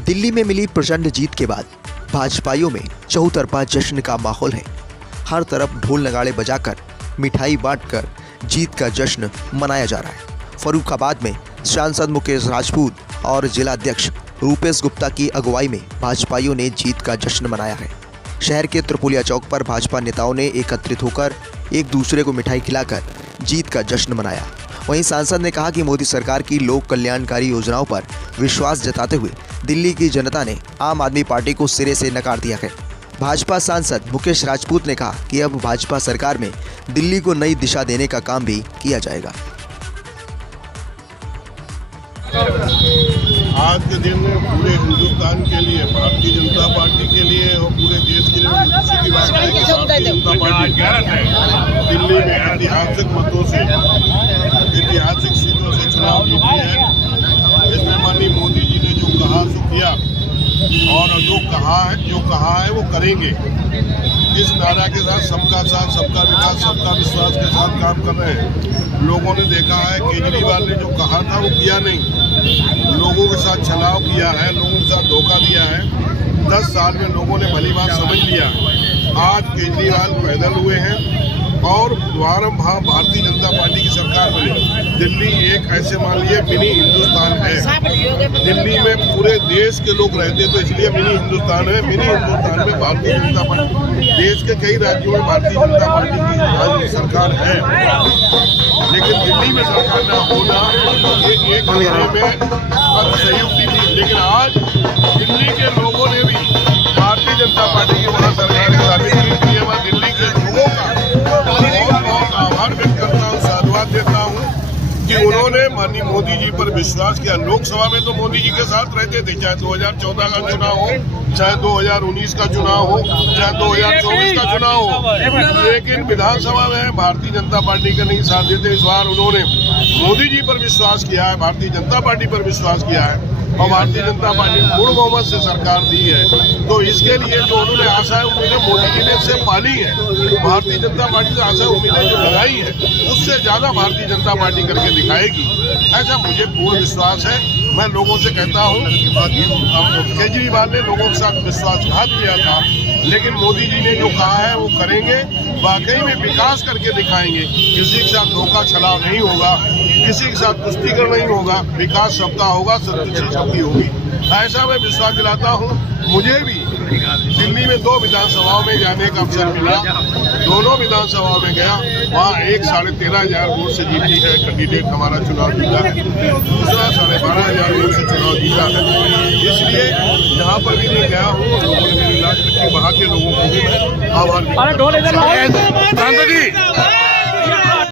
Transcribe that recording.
दिल्ली में मिली प्रचंड जीत के बाद भाजपाइयों में चहुतरफा जश्न का माहौल है। हर तरफ ढोल नगाड़े बजाकर मिठाई बांटकर जीत का जश्न मनाया जा रहा है। फर्रुखाबाद में सांसद मुकेश राजपूत और जिलाध्यक्ष रूपेश गुप्ता की अगुवाई में भाजपाइयों ने जीत का जश्न मनाया है। शहर के त्रिपुलिया चौक पर भाजपा नेताओं ने एकत्रित होकर एक दूसरे को मिठाई खिलाकर जीत का जश्न मनाया। वहीं सांसद ने कहा कि मोदी सरकार की लोक कल्याणकारी योजनाओं पर विश्वास जताते हुए दिल्ली की जनता ने आम आदमी पार्टी को सिरे से नकार दिया है। भाजपा सांसद मुकेश राजपूत ने कहा कि अब भाजपा सरकार में दिल्ली को नई दिशा देने का काम भी किया जाएगा। आज के दिन पूरे हिंदुस्तान के लिए, भारतीय जनता पार्टी के लिए और पूरे देश के लिए खुशी की बात है कि भारतीय जनता पार्टी दिल्ली में ऐतिहासिक मतों से, ऐतिहासिक सीटों से चुनाव जीती है। इसमें माननीय मोदी जी ने जो कहा सो किया और जो कहा है वो करेंगे। इस नारा के साथ सबका साथ, सबका विकास, सबका विश्वास के साथ काम कर रहे हैं। लोगों ने देखा है केजरीवाल ने जो कहा था वो किया नहीं, लोगों के साथ छलाव किया है, लोगों के साथ धोखा दिया है। 10 साल में लोगों ने भली बात समझ लिया। आज केजरीवाल पैदल हुए हैं और द्वारा भारतीय जनता पार्टी की सरकार बनी। दिल्ली एक ऐसे मान लीजिए मिनी हिंदुस्तान है। दिल्ली में पूरे देश के लोग रहते तो इसलिए मिनी हिंदुस्तान है। मिनी हिंदुस्तान में भारतीय जनता पार्टी, देश के कई राज्यों में भारतीय जनता पार्टी की सरकार है, लेकिन दिल्ली में सरकार न होना एक महीने में संयुक्ति थी। लेकिन आज दिल्ली के लोगों ने भी भारतीय जनता पार्टी की वहाँ सरकार साबित की है। मैं दिल्ली के लोगों का बहुत आभार व्यक्त करता हूँ, साधुवाद देता हूँ कि उन्होंने माननीय मोदी जी पर विश्वास किया। लोकसभा में तो मोदी जी के साथ रहते थे, चाहे 2014 का चुनाव हो, चाहे 2019 का चुनाव हो, चाहे 2024 का चुनाव हो, लेकिन विधानसभा में भारतीय जनता पार्टी का नहीं साथ देते। इस बार उन्होंने मोदी जी पर विश्वास किया है, भारतीय जनता पार्टी पर विश्वास किया है और भारतीय जनता पार्टी पूर्ण बहुमत से सरकार दी है। तो इसके लिए जो उन्होंने आशाएं उम्मीदें मोदी जी ने इससे पाली है, भारतीय जनता पार्टी से आशा उम्मीदें जो लगाई है उससे ज्यादा भारतीय जनता पार्टी करके दिखाएगी, ऐसा मुझे पूर्ण विश्वास है। मैं लोगों से कहता हूँ, केजरीवाल ने लोगों के साथ विश्वासघात किया था, लेकिन मोदी जी ने जो कहा है वो करेंगे, वाकई में विकास करके दिखाएंगे। किसी के साथ धोखा छलाव नहीं होगा, किसी के साथ तुष्टीकरण नहीं होगा, विकास सबका होगा, सबकी होगी, ऐसा मैं विश्वास दिलाता हूँ। मुझे भी दिल्ली में 2 विधानसभाओं में जाने का अवसर मिला, दोनों विधानसभाओं में गया, वहाँ 13,500 वोट से जीती है कैंडिडेट हमारा चुनाव जीता है, दूसरा 12,500 वोट से चुनाव जीता है। इसलिए जहाँ पर भी मैं गया हूँ लोगों ने मेरी इलाज रखी, वहाँ के लोगों को भी मैं आभार।